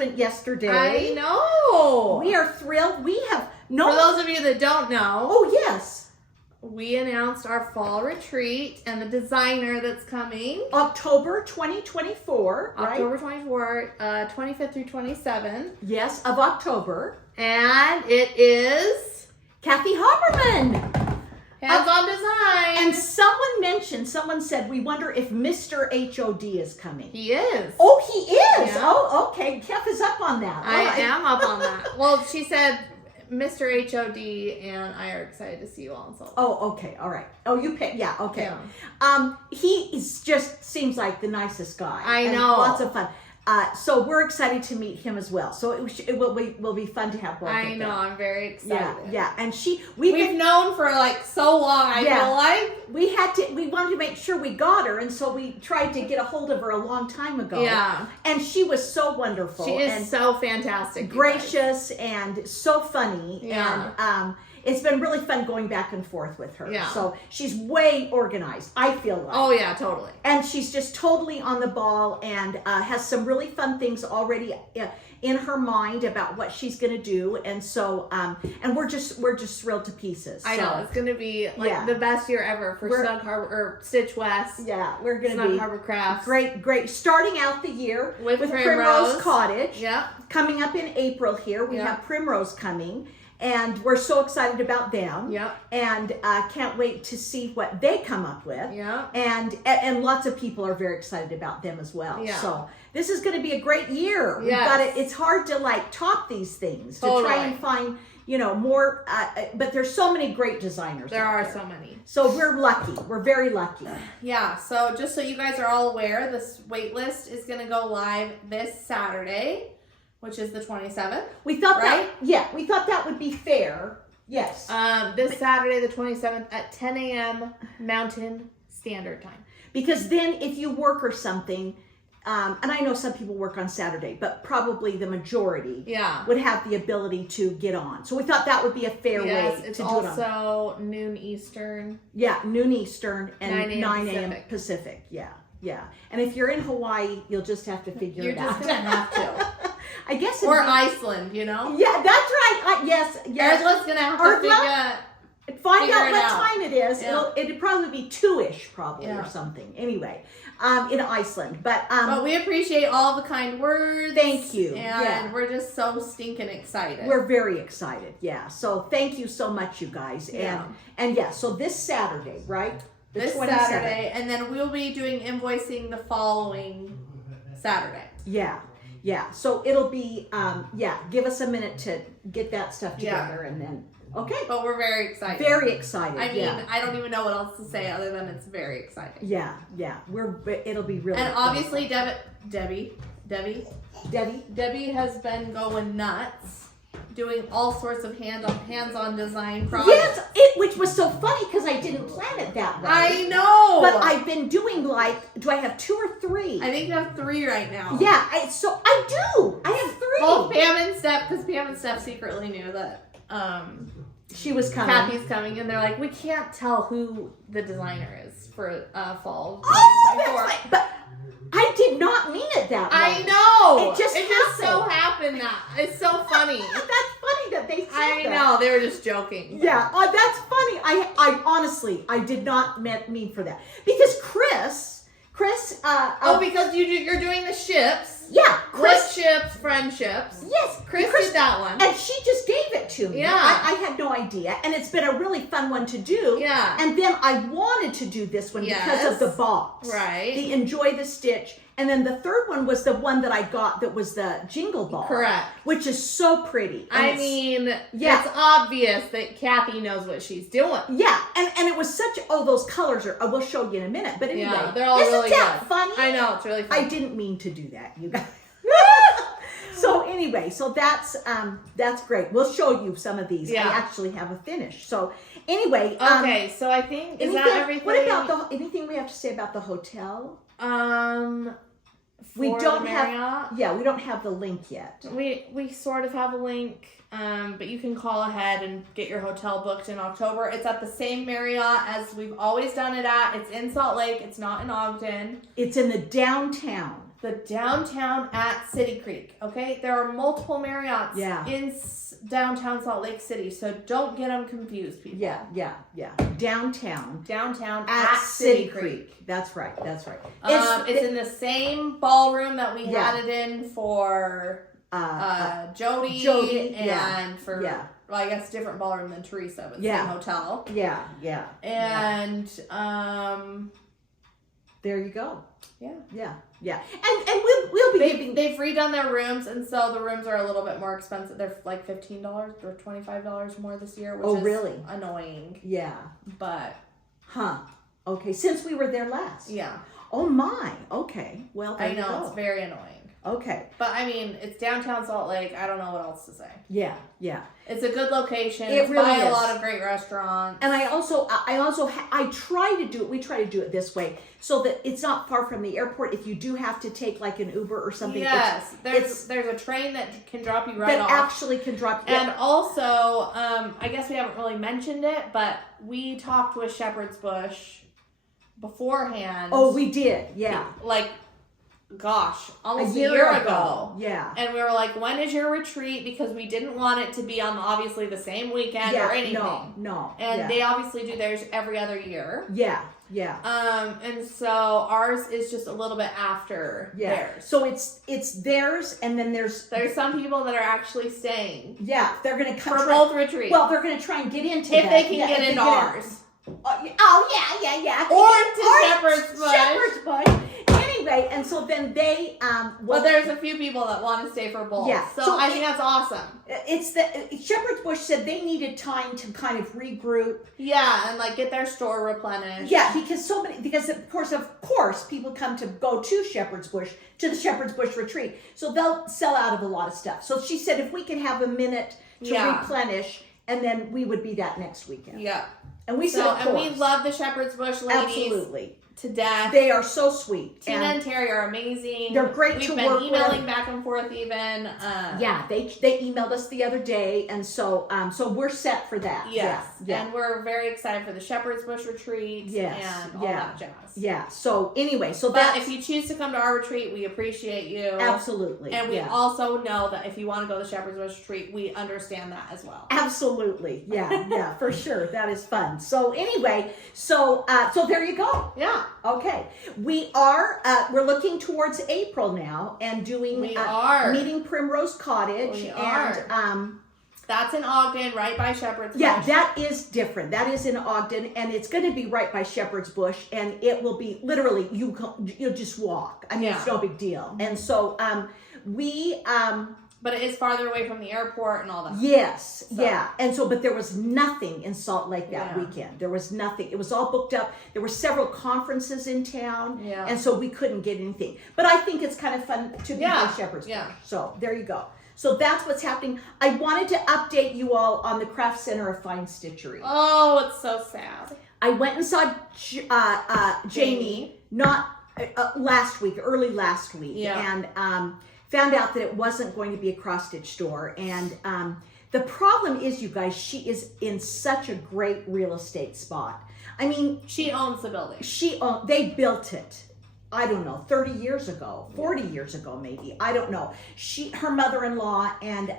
announcement yesterday. I know. We are thrilled. We have no. For those of you that don't know. Oh, yes. We announced our fall retreat and the designer that's coming. October 2024, right? October 24th, 25th through 27th. Yes, of October. And it is Kathy Haberman. hands-on design. And someone said, we wonder if Mr. HOD is coming. He is. Oh, he is? Yeah. Oh, okay. Kev is up on that. I am up on that. Well, she said Mr. HOD and I are excited to see you all in Salt Lake. Oh, okay. All right. Oh, you pick. Yeah, okay. Yeah. He is just seems like the nicest guy. I and know. Lots of fun. So we're excited to meet him as well. So it will be fun to have both of them. I know. I'm very excited. Yeah. And we've known for like so long. I feel like we wanted to make sure we got her, and so we tried to get a hold of her a long time ago. Yeah. And she was so wonderful. She is and so fantastic. gracious and so funny. Yeah. And it's been really fun going back and forth with her. Yeah. So she's way organized, I feel like. Oh yeah, totally. And she's just totally on the ball and has some really fun things already in her mind about what she's going to do. And so, and we're just thrilled to pieces. I know it's going to be like the best year ever for Snug Harbor or Stitch West. Yeah, we're going to Snug be Harbor Crafts. Great. Starting out the year with Primrose Cottage. Yep. Coming up in April here, we have Primrose coming. And we're so excited about them. Yep. And can't wait to see what they come up with. Yep. And lots of people are very excited about them as well. Yeah. So this is going to be a great year. We've got it. It's hard to like top these things to try and find more. But there's so many great designers. There are so many. So we're lucky. We're very lucky. Yeah. So just so you guys are all aware, this wait list is going to go live this Saturday, which is the 27th. We thought we thought that would be fair. Yes. This Saturday, the 27th at 10 a.m. Mountain Standard Time. Because then if you work or something, and I know some people work on Saturday, but probably the majority would have the ability to get on. So we thought that would be a fair way to do it. It's also noon Eastern. Yeah, noon Eastern and 9 a.m. Pacific. Pacific. Yeah. And if you're in Hawaii, you'll just have to figure it out. You're just going to have to. I guess. Or Iceland, Yeah, that's right. Yes. Ursula's going to have to find out what time it is. Yeah. It'd probably be 2-ish or something. Anyway, in Iceland. But we appreciate all the kind words. Thank you. And we're just so stinking excited. We're very excited. Yeah. So thank you so much, you guys. Yeah. And so this Saturday, right? This 27th. Saturday, and then we'll be doing invoicing the following Saturday. Yeah. So it'll be, give us a minute to get that stuff together and then, okay. But we're very excited. Very excited. I mean, I don't even know what else to say other than it's very exciting. Yeah. It'll be really And obviously Debbie has been going nuts doing all sorts of hands-on design projects. Yes, which was so funny because I didn't plan it that way. I know. But I've been doing do I have 2 or 3? I think you have 3 right now. Yeah, I do. I have 3. Both Pam and Steph, because Pam and Steph secretly knew that she was coming. Kathy's coming, and they're like, we can't tell who the designer is for fall. Oh, that's right. But I did not mean it that way. I know. It just so happened that. It's so funny. That's funny that they said that. I know. They were just joking. Yeah. That's funny. I honestly, I did not mean for that. Because Chris, because you're doing the ships. Yeah. Chris ships, friendships. Yes. Chris did that one. And she just gave it to me. Yeah. I had no idea. And it's been a really fun one to do. Yeah. And then I wanted to do this one because of the box. Right. The Enjoy the Stitch. And then the third one was the one that I got that was the Jingle Ball. Correct. Which is so pretty. And it's obvious that Kathy knows what she's doing. Yeah. And it was such, those colors are, we'll show you in a minute. But anyway, they're all really that good. Funny? I know, it's really funny. I didn't mean to do that, you guys. So anyway, that's great. We'll show you some of these. Yeah. I actually have a finish. So anyway. Okay, so I think, is that everything? What about anything we have to say about the hotel? We don't have the link yet. We sort of have a link, but you can call ahead and get your hotel booked in October. It's at the same Marriott as we've always done it at. It's in Salt Lake. It's not in Ogden. It's in the downtown. the downtown at City Creek. Okay, there are multiple Marriotts in downtown Salt Lake City, so don't get them confused, people. Yeah. Downtown at City Creek. That's right. It's in the same ballroom that we had it in for Jody and for well, I guess different ballroom than Teresa, but same hotel. Yeah. And there you go. Yeah. And we'll be giving. They've redone their rooms, and so the rooms are a little bit more expensive. They're like $15 or $25 more this year, which is really annoying. Yeah. But okay, since we were there last. Yeah. Oh my. Okay. Well, there I know you go. It's very annoying. Okay. But I mean, it's downtown Salt Lake. I don't know what else to say. Yeah. It's a good location. It really by is. a lot of great restaurants. And I try to do it. We try to do it this way so that it's not far from the airport. If you do have to take like an Uber or something, yes, there's a train that can drop you right off. That actually can drop you. And also, I guess we haven't really mentioned it, but we talked with Shepherd's Bush beforehand. Oh, we did. Yeah. Like, gosh, almost a year ago. Yeah. And we were like, when is your retreat? Because we didn't want it to be on obviously the same weekend or anything. No. And they obviously do theirs every other year. Yeah. And so ours is just a little bit after theirs. So it's theirs, and then there's some people that are actually staying. Yeah, they're gonna come for both retreats. Well, they're gonna try and get into if they can get into ours. Yeah. Or to Shepherd's Bush. Anyway, and so then they well, there's a few people that want to stay for both. Yeah. So I think that's awesome. It's Shepherd's Bush said they needed time to kind of regroup. Yeah, and like get their store replenished. Yeah, because of course people come to go to Shepherd's Bush, to the Shepherd's Bush retreat. So they'll sell out of a lot of stuff. So she said if we can have a minute to replenish, and then we would be that next weekend. Yeah. And we said, of course. And we love the Shepherd's Bush ladies. Absolutely. To death. They are so sweet. Tina and Terry are amazing. They're great to work with. We've been emailing back and forth even. Yeah, they emailed us the other day, and so we're set for that. Yes. Yeah. And we're very excited for the Shepherd's Bush retreat and all that jazz. Yeah. So anyway, but if you choose to come to our retreat, we appreciate you. Absolutely. And we also know that if you want to go to the Shepherd's Bush retreat, we understand that as well. Absolutely. Yeah, for sure. That is fun. So anyway, so there you go. Yeah. Okay, we're looking towards April now and doing meeting Primrose Cottage. We are. That's in Ogden, right by Shepherd's Bush. Yeah, that is different. That is in Ogden, and it's going to be right by Shepherd's Bush, and it will be literally you'll just walk. I mean, it's no big deal. And so but it is farther away from the airport and all that. Yes, and so, but there was nothing in Salt Lake that weekend. There was nothing. It was all booked up. There were several conferences in town, and so we couldn't get anything. But I think it's kind of fun to be by Shepherd's Bush. So there you go. So that's what's happening. I wanted to update you all on the Craft Center of Fine Stitchery. Oh, it's so sad. I went and saw Jamie, not early last week, and found out that it wasn't going to be a cross-stitch store. And the problem is, you guys, she is in such a great real estate spot. I mean, she owns the building. They built it, I don't know, 30 years ago, 40 years ago maybe. I don't know. Her mother-in-law, and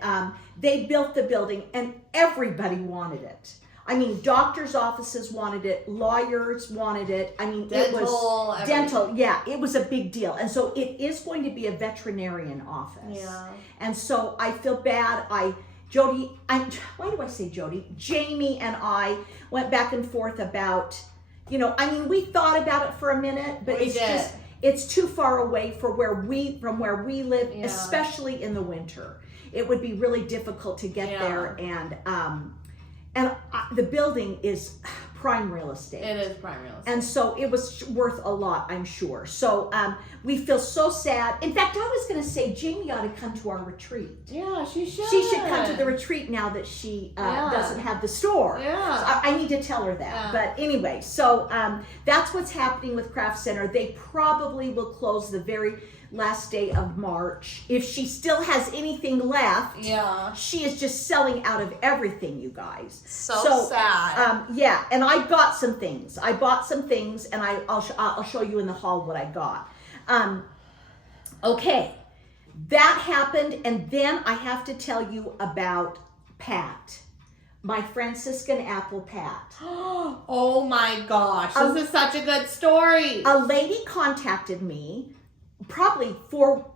they built the building, and everybody wanted it. I mean, doctors' offices wanted it, lawyers wanted it. I mean, it was dental. Yeah, it was a big deal. And so it is going to be a veterinarian office. Yeah. And so I feel bad. Why do I say Jody? Jamie and I went back and forth about, we thought about it for a minute, but it's too far away from where we live, especially in the winter. It would be really difficult to get there, and the building is prime real estate. It is prime real estate. And so it was worth a lot, I'm sure. So we feel so sad. In fact, I was going to say Jamie ought to come to our retreat. Yeah, she should. She should come to the retreat now that she doesn't have the store. Yeah. So I need to tell her that. Yeah. But anyway, so that's what's happening with Craft Center. They probably will close the very last day of March. If she still has anything left, she is just selling out of everything, you guys. So sad. And I got some things. I bought some things, and I'll show you in the hall what I got. Okay, that happened, and then I have to tell you about Pat, my Franciscan apple Pat. Oh my gosh, this is such a good story. A lady contacted me probably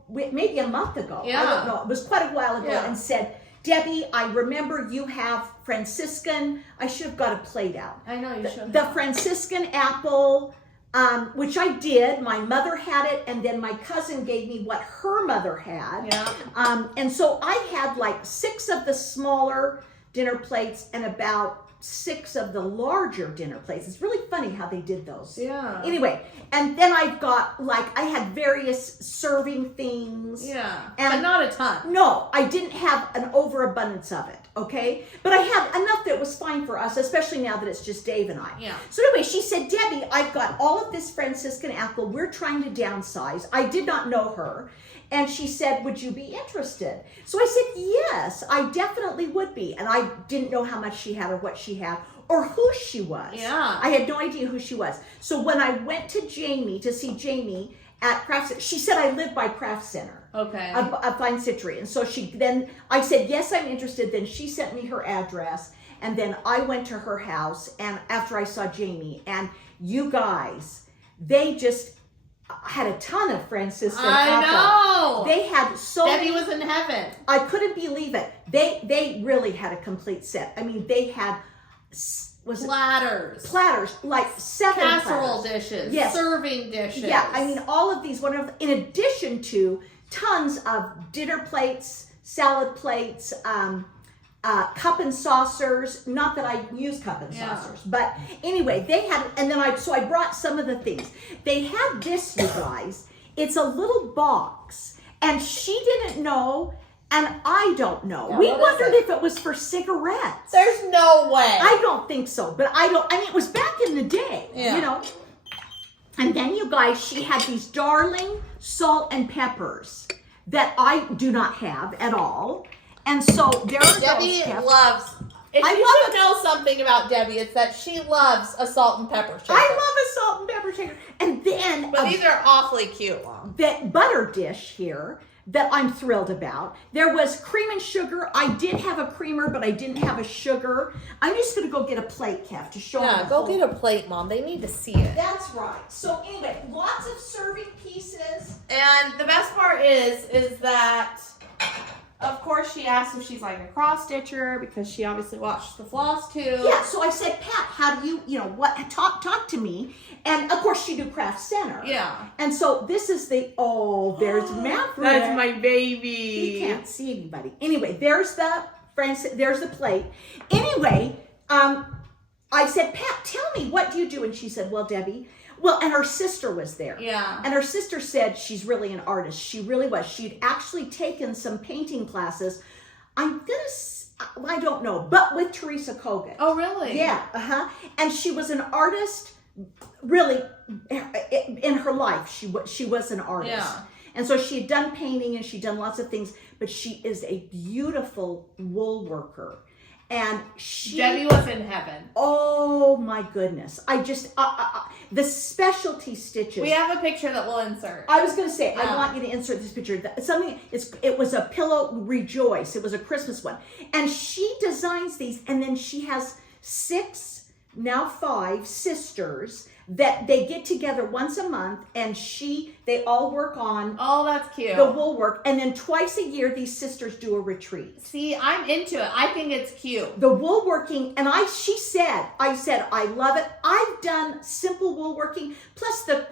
maybe a month ago. Yeah. I don't know. It was quite a while ago, Yeah. and said, Debbie, I remember you have Franciscan. I should have got a plate out. I know you should. The Franciscan apple, which I did. My mother had it, and then my cousin gave me what her mother had. Yeah. And so I had like 6 of the smaller dinner plates and about 6 of the larger dinner plates. It's really funny how they did those. Yeah. Anyway, and then I've got I had various serving things. Yeah. And but not a ton. No, I didn't have an overabundance of it, okay? But I had enough that was fine for us, especially now that it's just Dave and I. Yeah. So anyway, she said, Debbie, I've got all of this Franciscan apple. We're trying to downsize. I did not know her. And she said, would you be interested? So I said, yes, I definitely would be. And I didn't know how much she had or what she had or who she was. Yeah. I had no idea who she was. So when I went to see Jamie at Craft Center, she said I live by Craft Center. Okay. A fine citrus. And so I said, yes, I'm interested. Then she sent me her address. And then I went to her house. And after I saw Jamie, and you guys, they just had a ton of Franciscan apple. I know. They had so Debbie many. was in heaven. I couldn't believe it. They really had a complete set. I mean, they had platters, like 7 casserole platters. dishes, Yes. serving dishes. Yeah, I mean, all of these wonderful, in addition to tons of dinner plates, salad plates, cup and saucers. Not that I use cup and saucers, but anyway, they had, and then I brought some of the things. They had this, you guys. It's a little box, and she didn't know, and I don't know. Yeah, we what is wondered it? if it was for cigarettes. There's no way. I don't think so, but I mean, it was back in the day, you know. And then, you guys, she had these darling salt and peppers that I do not have at all. And so there are Debbie those loves. If I you love should know something about Debbie, it's that she loves a salt and pepper shaker. I love a salt and pepper shaker. And then But these are awfully cute. that butter dish here that I'm thrilled about. There was cream and sugar. I did have a creamer, but I didn't have a sugar. I'm just going to go get a plate, Kev, to show them. Yeah, go get a plate, Mom. They need to see it. That's right. So anyway, lots of serving pieces. And the best part is that, of course, she asked if she's like a cross stitcher because she obviously watched the Flosstube. Yeah, so I said, Pat, how do you what, talk to me. And of course she do Craft Center. Yeah. And so this is there's Maverick. That's my baby. He can't see anybody. Anyway, there's the plate. Anyway, I said, Pat, tell me, what do you do? And she said, well, Debbie, and her sister was there. Yeah. And her sister said she's really an artist. She really was. She'd actually taken some painting classes. I don't know, but with Teresa Kogan. Oh, really? Yeah, And she was an artist, really, in her life. She was an artist. Yeah. And so she had done painting and she'd done lots of things, but she is a beautiful wool worker. And Debbie was in heaven. Oh my goodness. I just, the specialty stitches. We have a picture that we'll insert. I was going to say, I want you to insert this picture. It was a pillow Rejoice. It was a Christmas one. And she designs these, and then she has 6, now 5 sisters that they get together once a month, and they all work on that's cute. the wool work, and then twice a year these sisters do a retreat. See, I'm into it. I think it's cute. The wool working, and I said I love it. I've done simple wool working, plus it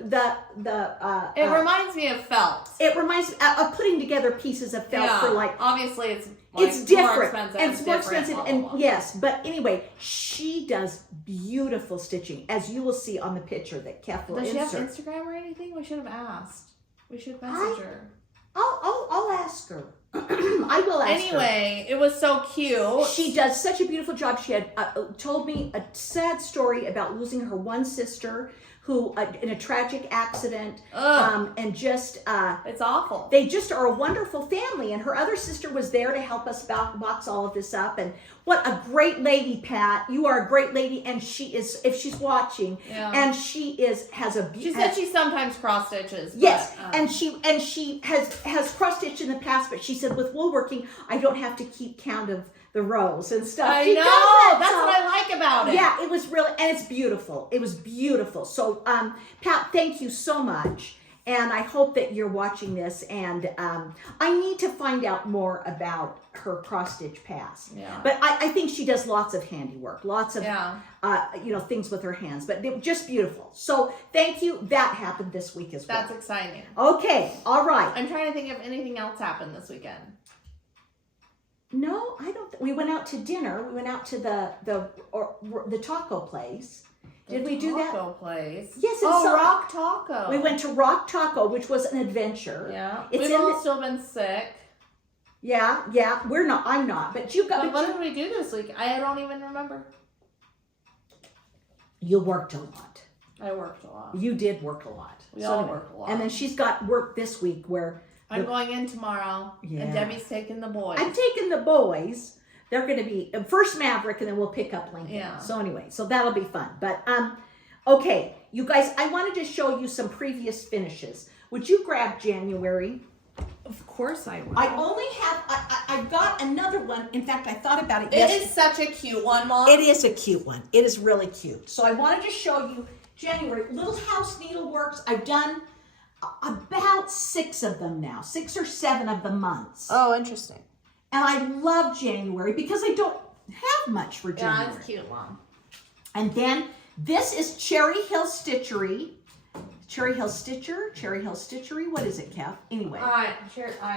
reminds me of felt. It reminds me of putting together pieces of felt for obviously it's different. More expensive. It's more expensive, blah, blah, blah. and yes, but anyway, she does beautiful stitching, as you will see on the picture that Kath will insert. Does she have Instagram or anything? We should have asked. We should message her. I'll ask her. I will ask her. Anyway, it was so cute. She does such a beautiful job. She had told me a sad story about losing her one sister who in a tragic accident, and just it's awful. They just are a wonderful family, and her other sister was there to help us box all of this up. And what a great lady, Pat! You are a great lady, and she is, if she's watching, and she has a. She said she sometimes cross stitches. Yes, and she has cross stitched in the past, but she said with woolworking, I don't have to keep count of the rows and stuff. I know. That's what I like about it. Yeah, it was really, and it's beautiful. It was beautiful. So, Pat, thank you so much. And I hope that you're watching this. And I need to find out more about her cross stitch past. Yeah. But I think she does lots of handiwork, lots of things with her hands. But they're just beautiful. So thank you. That happened this week as well. That's exciting. Okay. All right. I'm trying to think if anything else happened this weekend. No, I don't. We went out to dinner. We went out to the taco place. Did we do that? Taco place. Yes. Rock Taco. We went to Rock Taco, which was an adventure. Yeah. We've all still been sick. Yeah. We're not. I'm not. But you got. But what did we do this week? I don't even remember. You worked a lot. I worked a lot. You did work a lot. We all worked a lot. And then she's got work this week where. I'm going in tomorrow, and Debbie's taking the boys. I'm taking the boys. They're going to be first Maverick, and then we'll pick up Lincoln. Yeah. So anyway, so that'll be fun. But okay, you guys, I wanted to show you some previous finishes. Would you grab January? Of course I will. I only have. I've got another one. In fact, I thought about it. It is such a cute one, Mom. It is a cute one. It is really cute. So I wanted to show you January. Little House Needleworks. I've done about 6 of them now, 6 or 7 of the months. Oh, interesting. And I love January because I don't have much for January. Yeah, it's cute, Mom. And then this is Cherry Hill Stitchery. Cherry Hill Stitchery. What is it, Kev? Anyway. I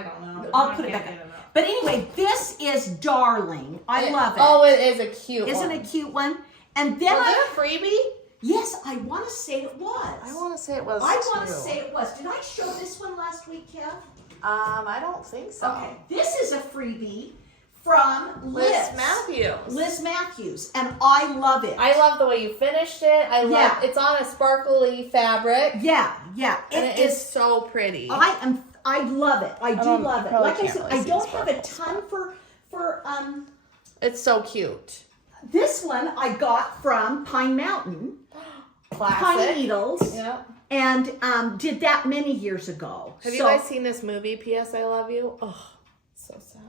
don't know. I'll put it back up. But anyway, this is Darling. I love it. Oh, it is a cute Isn't one. Isn't it a cute one? And then Was it a freebie? Yes, I want to say it was. I want to say it was. I want to say it was. Did I show this one last week, Kev? I don't think so. Okay, this is a freebie from Liz Matthews. Liz Matthews, and I love it. I love the way you finished it. I love it's on a sparkly fabric. Yeah. It is so pretty. I love it. I do love it. Like I said, really I don't have a ton for It's so cute. This one I got from Pine Mountain. Classic. Pine Needles. Yeah. And did that many years ago. Have you guys seen this movie, P.S. I Love You? Oh, so sad.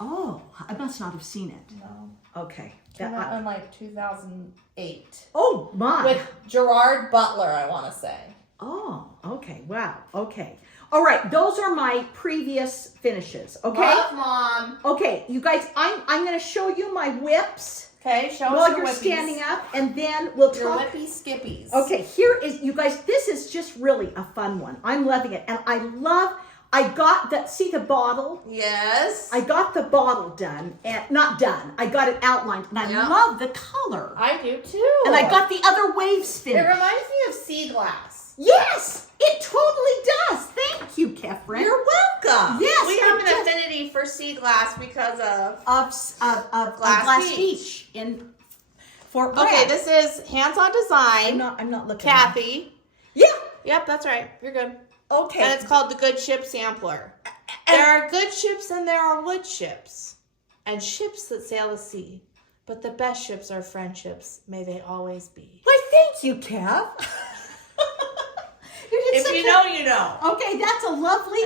Oh, I must not have seen it. No. Okay. Came out in like 2008. Oh, my. With Gerard Butler, I want to say. Oh, okay. Wow. Okay. All right. Those are my previous finishes. Okay. Love, Mom. Okay, you guys, I'm going to show you my whips. Okay, show us while your you're whippies. standing up, and then we'll Your talk. whippy skippies. Okay, here is, you guys, this is just really a fun one. I'm loving it. And I got see the bottle? Yes. I got the bottle done, and not done. I got it outlined, and I love the color. I do too. And I got the other waves It finished. reminds me of sea glass. Yes, it totally does. Thank you, Kefren. You're welcome. Yes, we it have an does. affinity for sea glass because of Of Glass Glass Beach. Beach in Fort Bragg. Okay, this is Hands-On Design. I'm not looking. Kathy. Yeah. Yep, that's right. You're good. Okay. And it's called the Good Ship Sampler. There are good ships and there are wood ships, and ships that sail the sea. But the best ships are friendships. May they always be. Why, thank you, Kev. If you know, you know. Okay, that's a lovely.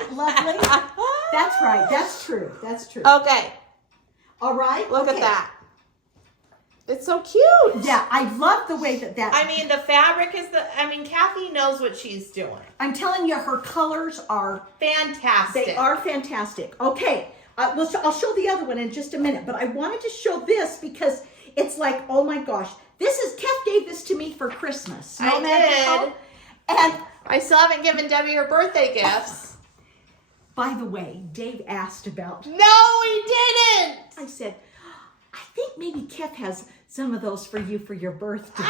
That's right. That's true. That's true. Okay, All right. look okay. at that. It's so cute. Yeah, I love the way that. I mean, the fabric is Kathy knows what she's doing. I'm telling you, her colors are Fantastic. They are fantastic. Okay, I'll show the other one in just a minute, but I wanted to show this because it's like, oh my gosh, Kev gave this to me for Christmas. I did. And I still haven't given Debbie her birthday gifts. by the way, Dave asked about. No, he didn't. I said, I think maybe Kev has some of those for you for your birthday.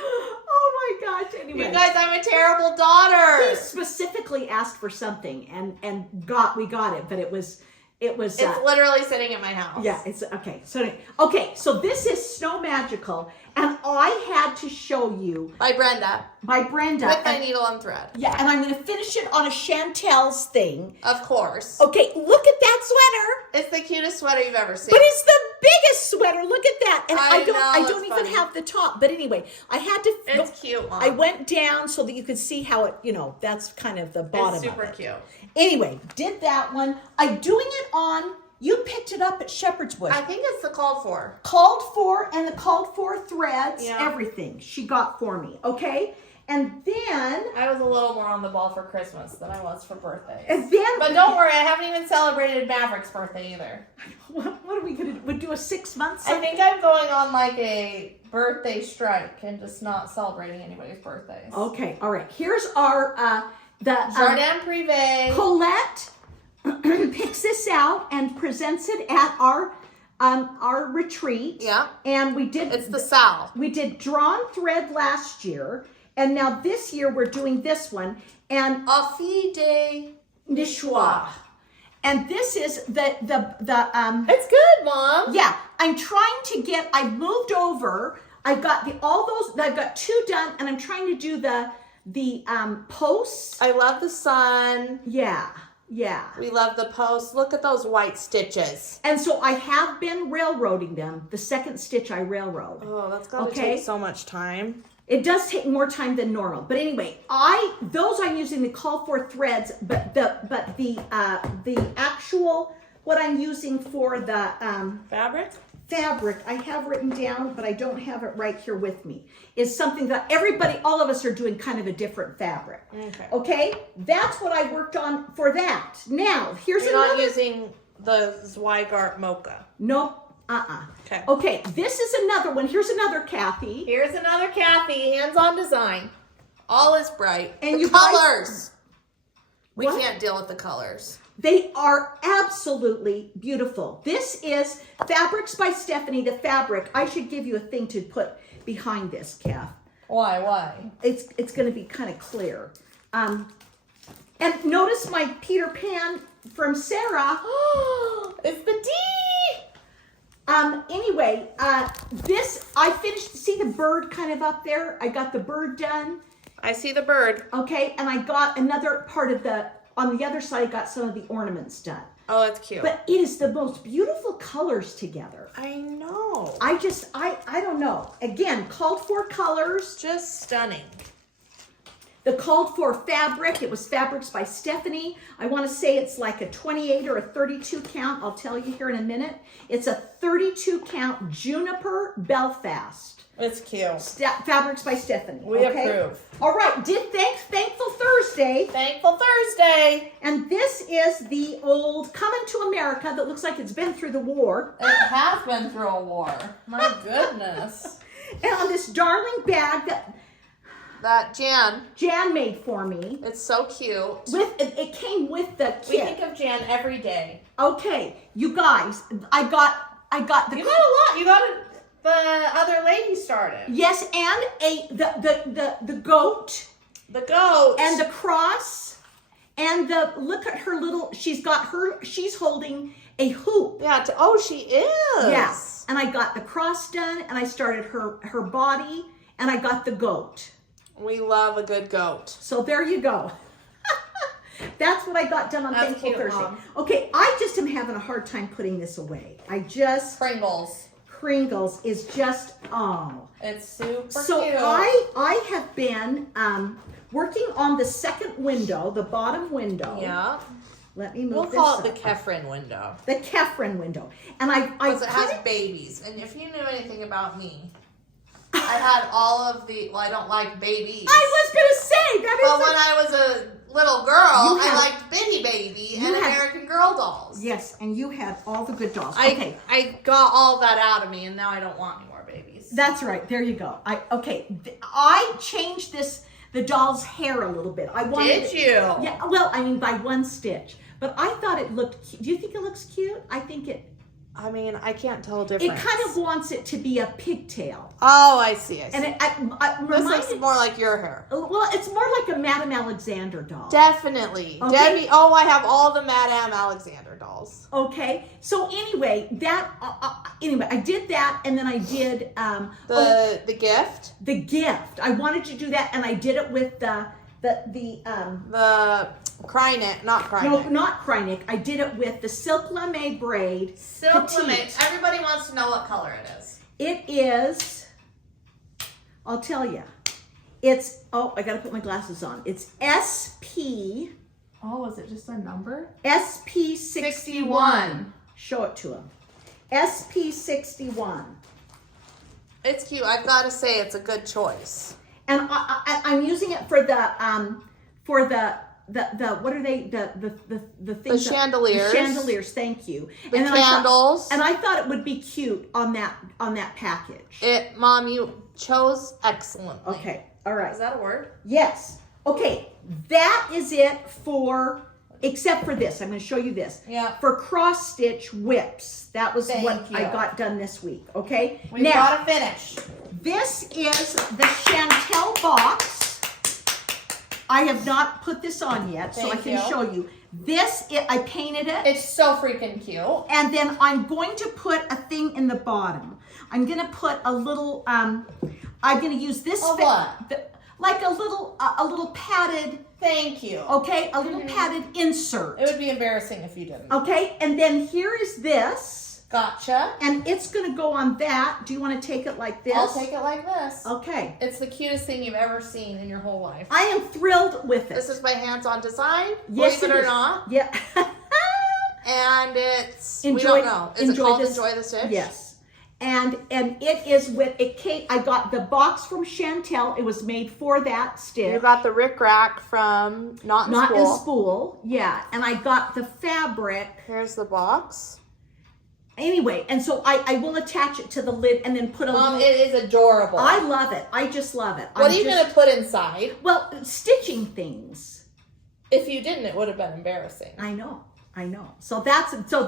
Oh my gosh! Anyway, You guys, I'm a terrible daughter. he specifically asked for something, and we got it, but it was It was. It's literally sitting at my house. Yeah, it's okay. So this is Snow Magical, and I had to show you By Brenda. With my needle and thread. Yeah, and I'm going to finish it on a Chantel's thing. Of course. Okay, look at that sweater. It's the cutest sweater you've ever seen. But it's the biggest sweater. Look at that. And I know, don't it's even funny. have the top. But anyway, I had to. It's cute, Mom. I went down so that you could see how it. That's kind of the bottom. It's super of it. cute. Anyway, did that one. I'm doing it on. You picked it up at Shepherd's Bush. I think it's the called for. Called for and the called for threads. Yeah. Everything she got for me. Okay, and then. I was a little more on the ball for Christmas than I was for birthdays. And then. But don't worry, I haven't even celebrated Maverick's birthday either. What are we gonna do? We'll do a 6 months. I think I'm going on like a birthday strike and just not celebrating anybody's birthdays. Okay, all right. Here's our Jardin Privé. Colette picks this out and presents it at our retreat. Yeah. And we did. It's the Sal. We did drawn thread last year, and now this year we're doing this one and A fille de Nichois. And this is the It's good, Mom. yeah, I'm trying to get. I moved over. I got I've got 2 done, and I'm trying to do the posts. I love the sun. Yeah. We love the posts. Look at those white stitches. And so I have been railroading them. The second stitch I railroad. Oh, that's gotta Okay. take so much time. It does take more time than normal. But anyway, those I'm using the call for threads, but the actual what I'm using for the fabric I have written down, but I don't have it right here with me, is something that all of us are doing kind of a different fabric. Okay? That's what I worked on for that. Now, here's You're another. not using the Zweigart Mocha. Nope. Okay. Okay, this is another one. Here's another Kathy. Here's another Kathy, hands-on design. All is bright. And the you guys- colors. We What? can't deal with the colors. They are absolutely beautiful. This is Fabrics by Stephanie, the fabric. I should give you a thing to put behind this, Kath. Why? It's going to be kind of clear. And notice my Peter Pan from Sarah. It's the D. Anyway, this, I finished, see the bird kind of up there? I got the bird done. I see the bird. Okay, and I got another part of on the other side, I got some of the ornaments done. Oh, that's cute. But it is the most beautiful colors together. I know. I don't know. Again, called for colors. Just stunning. The called for fabric, it was Fabrics by Stephanie. I want to say it's like a 28 or a 32 count. I'll tell you here in a minute. It's a 32 count Juniper Belfast. It's cute. Fabrics by Stephanie. We approve. All right, Thankful Thursday. Thankful Thursday. And this is the old Coming to America that looks like it's been through the war. It has been through a war. My goodness. And on this darling bag That Jan made for me. it's so cute. It came with the kit. We think of Jan every day. Okay, you guys, I got the. You got a lot. You got the other lady started. Yes, and the goat The goat. and the cross and look at her little. She's holding a hoop. Yeah. She is. Yeah, and I got the cross done, and I started her body, and I got the goat. We love a good goat. So there you go. That's what I got done on That's Thankful cute, Thursday. Mom. Okay, I just am having a hard time putting this away. Pringles is just It's super So cute. I have been working on the second window, the bottom window. Yeah. Let me move We'll this call up. it the Kefren window. The Kefren window. And I Because it has babies. And if you knew anything about me, I had all of the, I don't like babies. I was gonna say that is But when I was a little girl, You I have- liked Bitty Baby and have- American Girl dolls. yes, and you had all the good dolls. I Okay. I got all that out of me, and now I don't want any more babies. That's right. There you go. I changed the doll's hair a little bit. I wanted Did you? Yeah, well, I mean by one stitch. But I thought it looked cute. Do you think it looks cute? I think it I mean, I can't tell a it difference. kind of wants it to be a pigtail. Oh, I see. And it this looks more like your hair. well, it's more like a Madame Alexander doll. Definitely. Okay. Debbie, I have all the Madame Alexander dolls. dolls. Okay, so anyway, I did that, and then I did The gift. the gift. I wanted to do that, and I did it with the Krynick, not Krynick. no, not Krynick. I did it with the silk lame braid. Silk petite. limit. Everybody wants to know what color it is. It is. I'll tell you. It's I gotta put my glasses on. It's SP Oh, is it just a number? SP61. Show it to him. SP61. It's cute. I've got to say, it's a good choice. And I'm using it for the what are they the things The chandeliers. The chandeliers, thank you. The and candles. I thought it would be cute on that package. Mom, you chose excellently. Okay, all right. Is that a word? Yes. Okay, that is it for, except for this. I'm going to show you this. Yeah. For cross stitch whips. That was Thank what you. I got done this week. Okay. We've now, got to finish. this is the Chantel box. I have not put this on yet, so I Thank can you. show you. I painted it. It's so freaking cute. And then I'm going to put a thing in the bottom. I'm going to put a little, I'm going to use this. Like a little padded, Thank you. okay, a little padded insert. It would be embarrassing if you didn't. Okay, and then here is this, Gotcha. and it's going to go on that. Do you want to take it like this? I'll take it like this. Okay. It's the cutest thing you've ever seen in your whole life. I am thrilled with it. This is my hands-on design. Yes, believe it or is. not. Yeah. And it's Enjoy- we don't know. Is it enjoy called this- Enjoy the Stitch? Yes. And it is with it came. I got the box from Chantel. It was made for that stitch. You got the Rick Rack from Not in Not School. in spool. Yeah. And I got the fabric. Here's the box. Anyway, and so I will attach it to the lid and then put a Mom, little. it is adorable. I love it. I just love it. What are you going to put inside? Well, stitching things. If you didn't, it would have been embarrassing. I know. So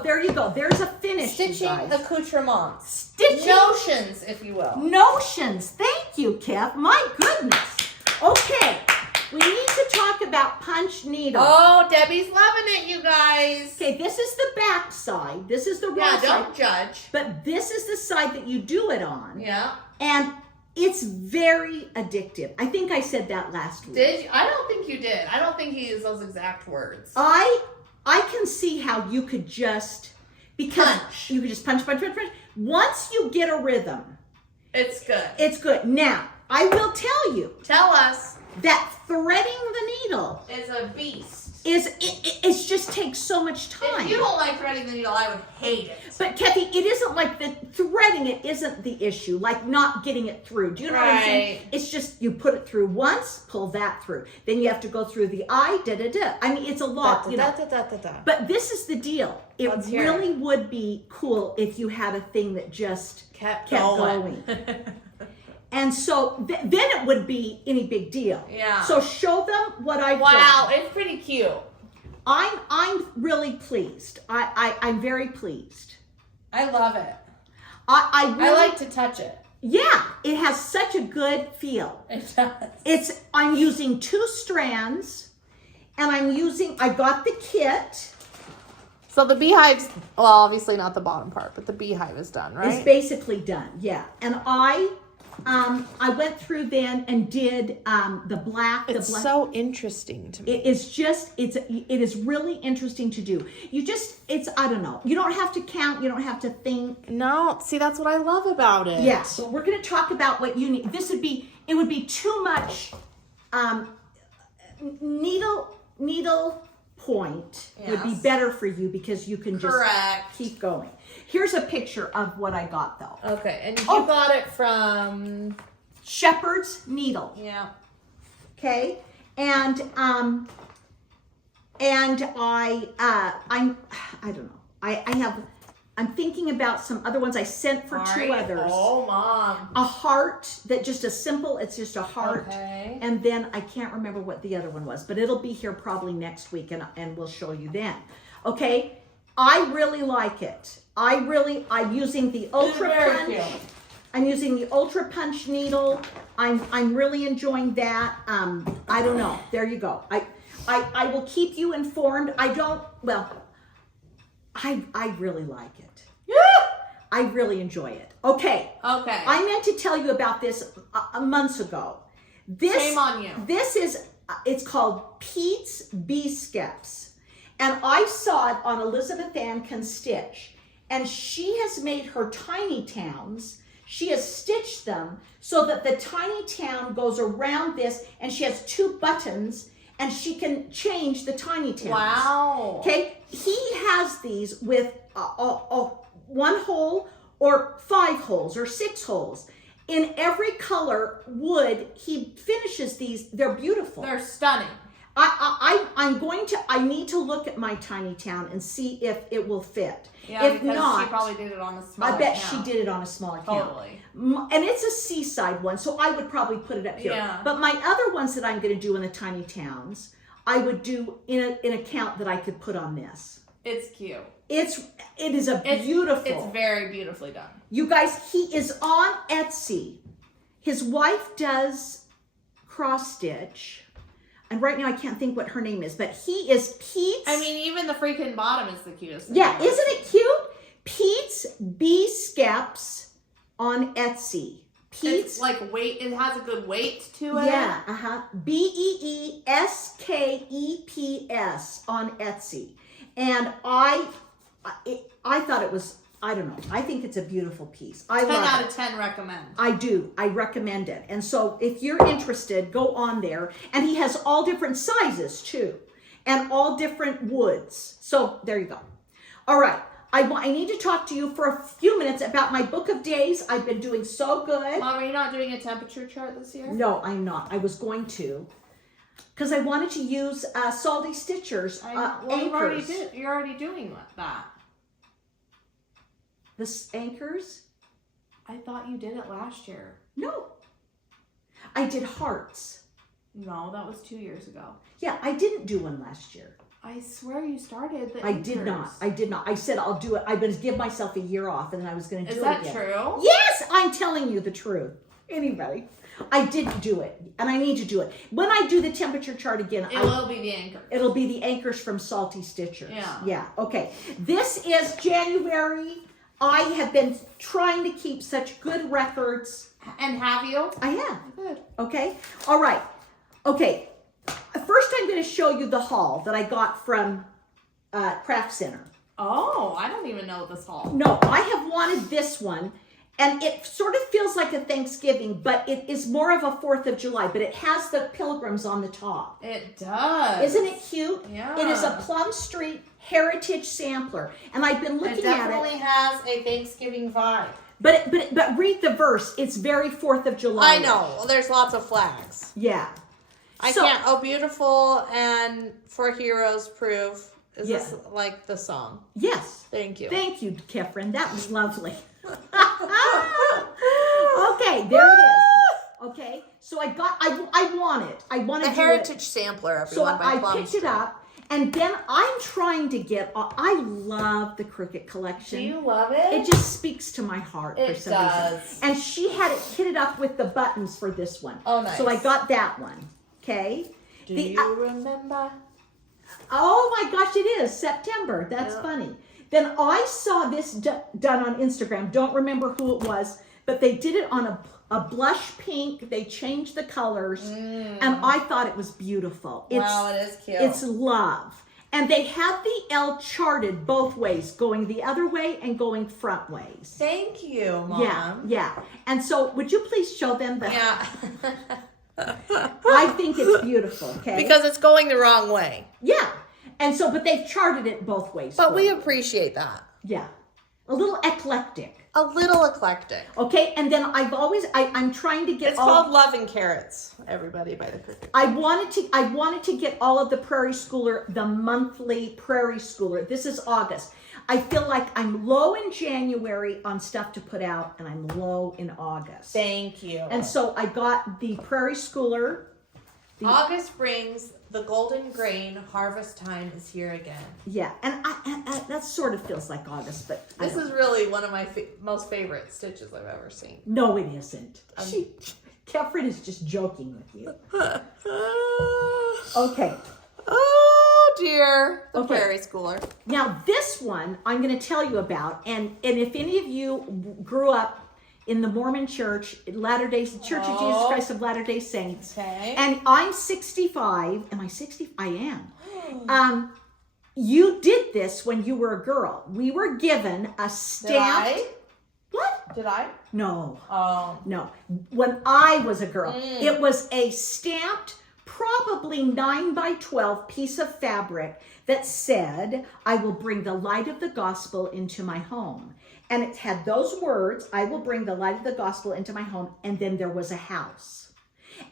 there you go. There's a finish. you Stitching guys. accoutrements. Stitching Notions, if you will. notions. Thank you, Kev. My goodness. Okay, we need to talk about punch needle. Oh, Debbie's loving it, you guys. Okay, this is the back side. This is the Yeah, right side. don't judge. But this is the side that you do it on. Yeah. And it's very addictive. I think I said that last week. Did you? I don't think you did. I don't think he used those exact words. I can see how you could just, because Punch. you could just punch. Once you get a rhythm, It's good. it's good. Now, I will tell you Tell us. that threading the needle It's a beast. it just takes so much time. If you don't like threading the needle, I would hate it. But Kathy, it isn't like the threading it isn't the issue, like not getting it through. Do you know what I'm saying? Right. It's just you put it through once, pull that through. Then you have to go through the eye, I mean, it's a lot, you know. But this is the deal. It Let's hear really would be cool if you had a thing that just Kept going. And so then it would be any big deal. Yeah. So show them what I've Wow, done. it's pretty cute. I'm really pleased. I'm very pleased. I love it. I really, I like to touch it. Yeah, it has such a good feel. It does. I'm using 2 strands, and I got the kit. So the beehive's, well, obviously not the bottom part, but the beehive is done, right? It's basically done, yeah. And I went through then and did the black. It's the black. so interesting to me. It is really interesting to do. I don't know. You don't have to count. You don't have to think. No, see, that's what I love about it. Yeah. So we're going to talk about what you need. It would be too much needle point would be Yes. better for you because you can just Correct. keep going. Here's a picture of what I got though. Okay, and you Oh. got it from... Shepherd's needle. Yeah. Okay. And I don't know. I'm thinking about some other ones I sent for 2 others. Oh, Mom. A heart it's just a heart. Okay. And then I can't remember what the other one was, but it'll be here probably next week and we'll show you then. Okay. I really like it. I'm using the Ultra Very Punch. cute. I'm using the Ultra Punch needle. I'm really enjoying that. I don't know. There you go. I will keep you informed. I really like it. I really enjoy it. Okay. Okay. I meant to tell you about this months ago. Shame on you. This is, it's called Pete's Biscuits. And I saw it on Elizabeth Ann Can Stitch. And she has made her tiny towns. She has stitched them so that the tiny town goes around this, and she has 2 buttons, and she can change the tiny towns. Wow. Okay, he has these with 1 hole or 5 holes or 6 holes. In every color wood, he finishes these. They're beautiful. They're stunning. I need to look at my tiny town and see if it will fit. Yeah, if because not, she probably did it on a smaller I bet count. she did it on a smaller count. Totally. And it's a seaside one, so I would probably put it up here. Yeah. But my other ones that I'm going to do in the tiny towns, I would do in a count that I could put on this. It's cute. It is beautiful. It's very beautifully done. You guys, he is on Etsy. His wife does cross stitch. And right now I can't think what her name is, but he is Pete's. I mean, even the freaking bottom is the cutest thing Yeah, ever. isn't it cute? Pete's Biscuits on Etsy. Pete's. It's like weight. It has a good weight to it. Yeah, BEESKEPS on Etsy. And I thought it was, I don't know, I think it's a beautiful piece. I 10 love out it. of 10 recommend. I do. I recommend it. And so if you're interested, go on there. And he has all different sizes too. And all different woods. So there you go. All right. I need to talk to you for a few minutes about my book of days. I've been doing so good. Mom, are you not doing a temperature chart this year? No, I'm not. I was going to. Because I wanted to use Salty Stitcher's anchors. You're already doing that. The anchors? I thought you did it last year. No. I did hearts. No, that was 2 years ago. Yeah, I didn't do one last year. I swear you started the I did not. I did not. I said I'll do it. I'm going to give myself a year off, and then I was going to do it again. Is that true? Yes, I'm telling you the truth. Anybody. I didn't do it, and I need to do it. When I do the temperature chart again, It will be the anchor. it'll be the anchors from Salty Stitchers. Yeah. Yeah, okay. This is January. I have been trying to keep such good records. And have you? I have. Good. Okay. All right. Okay. First, I'm going to show you the haul that I got from Craft Center. Oh, I don't even know this haul. No, I have wanted this one, and it sort of feels like a Thanksgiving, but it is more of a 4th of July, but it has the pilgrims on the top. It does. Isn't it cute? Yeah. It is a Plum Street Heritage Sampler, and I've been looking at it. definitely has a Thanksgiving vibe. But read the verse. It's very 4th of July. I know. Well, there's lots of flags. Yeah. I So- can't. Oh, beautiful and for heroes prove. Is Yeah. this like the song? Yes. Thank you. Thank you, Kefren. That was lovely. Okay, there it is. Okay, so I want it. I want to The do Heritage it. Sampler, So everyone, by I Plum picked Street. it up, and then I'm trying to get. I love the Cricket collection. Do you love it? It just speaks to my heart for It some does. reason. And she had it kitted up with the buttons for this one. Oh, nice. So I got that one. Okay. Do The- you remember? Oh my gosh, it is September. That's Yeah. funny. Then I saw this done on Instagram. Don't remember who it was, but they did it on a blush pink. They changed the colors, and I thought it was beautiful. Wow, it is cute. It's love. And they have the L charted both ways, going the other way and going front ways. Thank you, Mom. Yeah. And so would you please show them the, Yeah. I think it's beautiful, okay? Because it's going the wrong way. Yeah. And so, but they've charted it both ways. But for we you. appreciate that. Yeah. A little eclectic. A little eclectic. Okay, and then I'm trying to get It's all. called Love and Carrots, everybody, by the Cricket. I wanted to get all of the Prairie Schooler, the monthly Prairie Schooler. This is August. I feel like I'm low in January on stuff to put out, and I'm low in August. Thank you. And so I got the Prairie Schooler. August brings the golden grain. Harvest time is here again. Yeah, and I that sort of feels like August, but I This don't- is really one of my most favorite stitches I've ever seen. no, it isn't. Kefren is just joking with you. Okay. Oh, dear. The Okay. prairie schooler. Now this one I'm going to tell you about, and if any of you grew up in the Mormon Church, Church of Jesus Christ of Latter-day Saints, Okay. and I'm 65. Am I 60? I am. You did this when you were a girl. We were given a stamped. Did I? What? Did I? No. Oh. No. When I was a girl, it was a stamped, probably 9 by 12 piece of fabric that said, "I will bring the light of the gospel into my home." And it had those words, "I will bring the light of the gospel into my home." And then there was a house.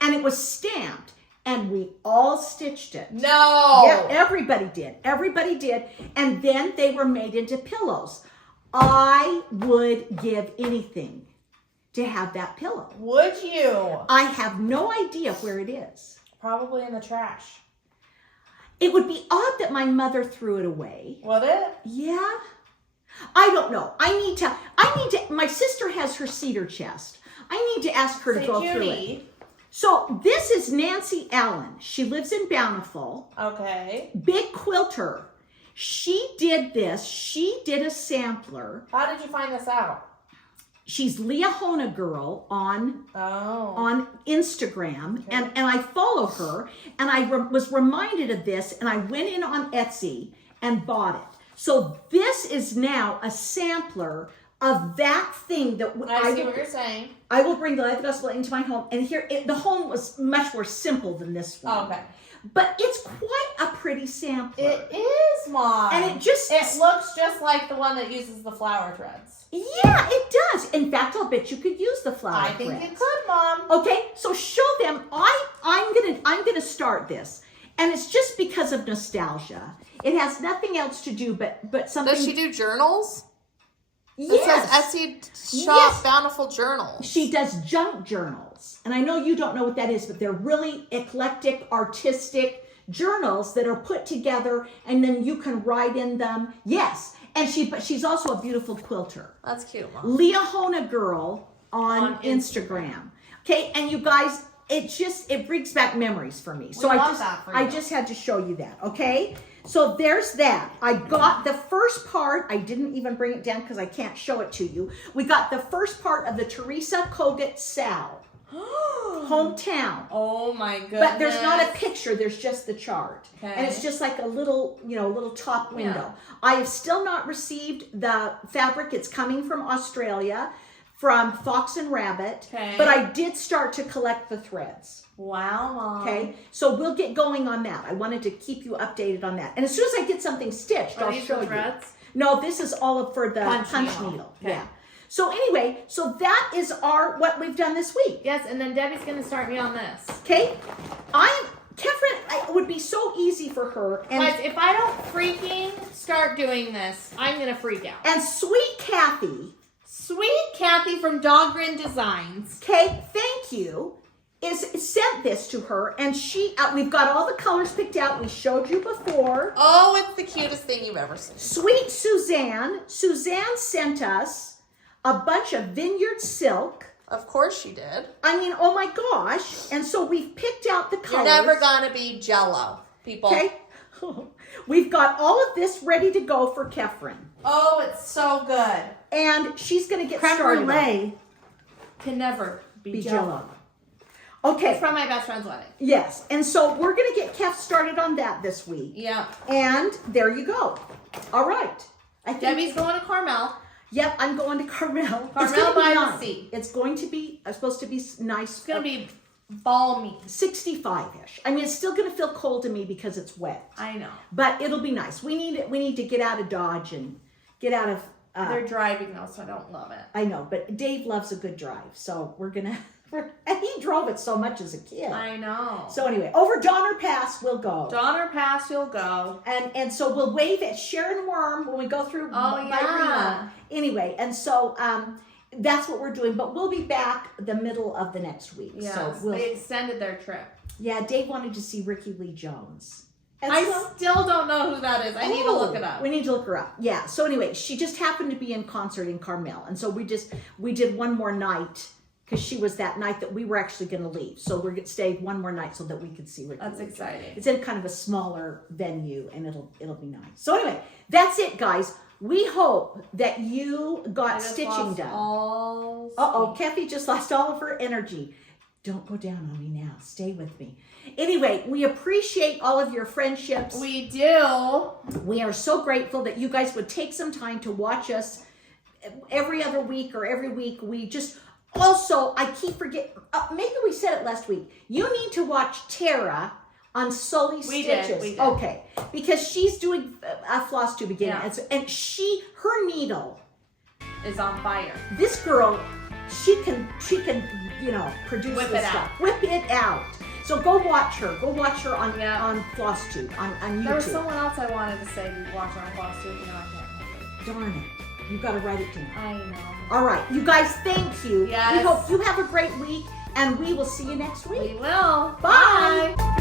And it was stamped. And we all stitched it. No. Yeah, everybody did. Everybody did. And then they were made into pillows. I would give anything to have that pillow. Would you? I have no idea where it is. Probably in the trash. It would be odd that my mother threw it away. Would it? Yeah. I don't know. I need to, my sister has her cedar chest. I need to ask her to go through it. So this is Nancy Allen. She lives in Bountiful. Okay. Big quilter. She did this. She did a sampler. How did you find this out? She's Leahona Girl on Instagram, Okay. and I follow her, and I was reminded of this, and I went in on Etsy and bought it. So this is now a sampler of that thing that I see what you're saying. I will bring the light of the gospel into my home. And here, the home was much more simple than this one. Oh, okay. But it's quite a pretty sampler. It is, Mom. And it looks just like the one that uses the flower threads. Yeah, it does. In fact, I'll bet you could use the flower I think threads. you could, Mom. Okay, so show them. I'm gonna start this, and it's just because of nostalgia. It has nothing else to do but something. Does she do journals? Yes. It says Etsy shop Yes. Bountiful Journals. She does junk journals, and I know you don't know what that is, but they're really eclectic, artistic journals that are put together, and then you can write in them. Yes, and she's also a beautiful quilter. That's cute, Mom. Leahona Girl on Instagram. Okay, and you guys, it brings back memories for me. So I just had to show you that. Okay, so there's that. I got the first part. I didn't even bring it down because I can't show it to you. We got the first part of the Teresa Kogut Sal hometown. Oh my goodness. But there's not a picture, there's just the chart. Okay. And it's just like a little top window. Yeah. I have still not received the fabric. It's coming from Australia, from Fox and Rabbit. Okay. But I did start to collect the threads. Wow, Mom. Okay, so we'll get going on that. I wanted to keep you updated on that. And as soon as I get something stitched, Are I'll these show the you. threads? No, this is all for the Punch punch needle. needle. Okay. Yeah. So anyway, so that is what we've done this week. Yes, and then Debbie's going to start me on this. Okay, it would be so easy for her. And Guys, if I don't freaking start doing this, I'm going to freak out. And sweet Kathy, from Dahlgren Designs. okay, thank you, sent this to her, and we've got all the colors picked out. We showed you before. Oh, it's the cutest thing you've ever seen. Sweet Suzanne sent us a bunch of vineyard silk. Of course she did. I mean, oh my gosh. And so we've picked out the colors. You're never gonna be Jello, people. Okay. We've got all of this ready to go for Kefren. Oh, it's so good. And she's going to get Creme started. brulee can never be Jello. Okay. It's from my best friend's wedding. Yes. And so we're going to get Kef started on that this week. Yeah. And there you go. All right. I think Debbie's going to Carmel. Yep, I'm going to Carmel. Carmel by the nice. sea. It's going to be supposed to be nice. It's going to be balmy. 65-ish. I mean, it's still going to feel cold to me because it's wet. I know. But it'll be nice. We need to get out of Dodge and get out of. They're driving though, so I don't love it. I know, but Dave loves a good drive, so we're gonna. And he drove it so much as a kid. I know. So anyway, over Donner Pass we'll go. Donner Pass, you'll go. And so we'll wave at Sharon Worm when we go through. Oh, yeah. Anyway, and so that's what we're doing. But we'll be back the middle of the next week. Yes, So they extended their trip. Yeah, Dave wanted to see Ricky Lee Jones. And I so- still don't know who that is. I need to look it up. We need to look her up. Yeah. So anyway, she just happened to be in concert in Carmel, and so we did one more night because she was that night that we were actually going to leave. So we're going to stay one more night so that we could see Ricky. That's exciting. It's in kind of a smaller venue, and it'll be nice. So anyway, that's it, guys. We hope that you got stitching done. Uh-oh, Kathy just lost all of her energy. Don't go down on me now. Stay with me. Anyway, we appreciate all of your friendships. We do. We are so grateful that you guys would take some time to watch us every other week or every week. We just, also, I keep forgetting, maybe we said it last week. You need to watch Tara on Sully Stitches. We did. Okay, because she's doing a Flosstube again. Yeah. And her needle, Is on fire. this girl, she can, produce Whip this it stuff. out. Whip it out. So go watch her. Go watch her on Yeah. on Flosstube, on YouTube. There was someone else I wanted to say to watch on Flosstube, and I can't remember. Darn it. You got to write it down. I know. All right. You guys, thank you. Yes. We hope you have a great week, and we will see you next week. We will. Bye. Bye.